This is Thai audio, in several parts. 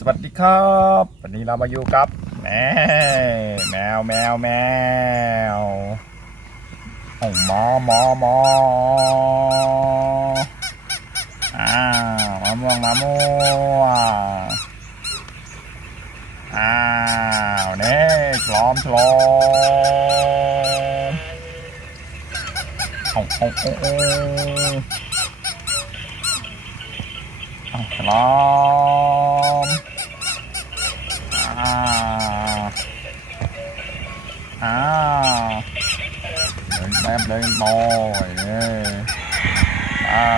สวัสดีครับ วันนี้เรามาอยู่กับแมแมวแมวแมวโอ้หมอหมอหมออ้าวมะม่วงมะม่วงอ้าวเน่ฉลอมฉลอมโอ้โอ้โอ้โอ้อาฉลอม อ้าว อ้าวเดินแบบเดินบอยเลยอ่า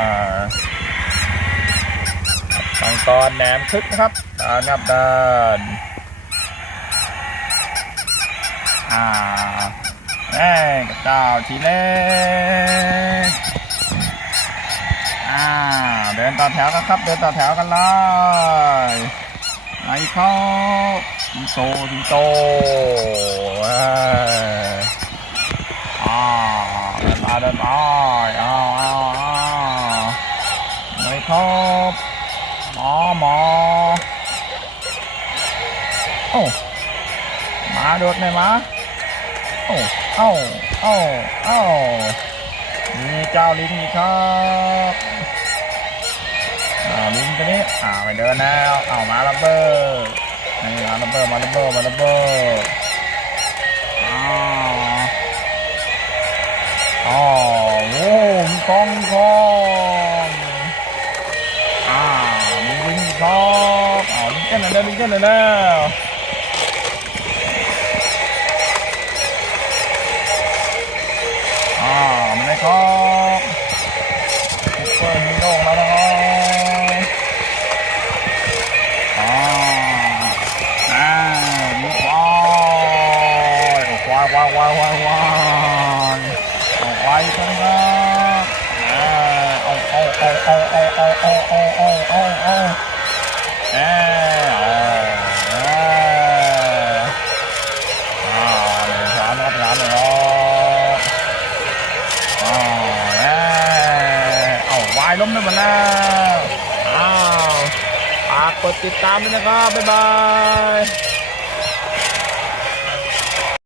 ตอนตอนแหนมคึกนะครับตอนนับเดินอ่าแม่กับเจ้าทีเล็กอ่าเดินต่อแถวกันครับ เดินต่อแถวกันเลย ไอ้เขาสิงโตสิงโตเอ้ยอ่าเดินมาเดินไปอ้าวอ้าวอ้าวไอ้เขาหมอหมอโอ้หมาโดดไหมหมาโอ้เอ้าเอ้าเอ้ามีเจ้าลิงอีกครับ ยิงตัวนี้อ่าไปเดินแล้วเอามาลับเบอร์นี่มาลับเบอร์มาลับเบอร์มาลับเบอร์อ๋ออ๋อโอ้มีกองกองอ่ามีลิงกองอ๋อลิงเต้นเลยแล้วลิงเต้นเลยแล้ว วายวายวายวายควายเอาควายกันครับอ่าเอาเอาเอาเอาเอาเอาเอาเอาเอาเอาเอาเอ้เอาเอ้อ่าหนึ่งสามนครับสามหนึ่งครับอ่าเอ้เอาวายล้มได้หมดแล้วอ้าวฝากกดติดตามด้วยนะครับ บ๊ายบาย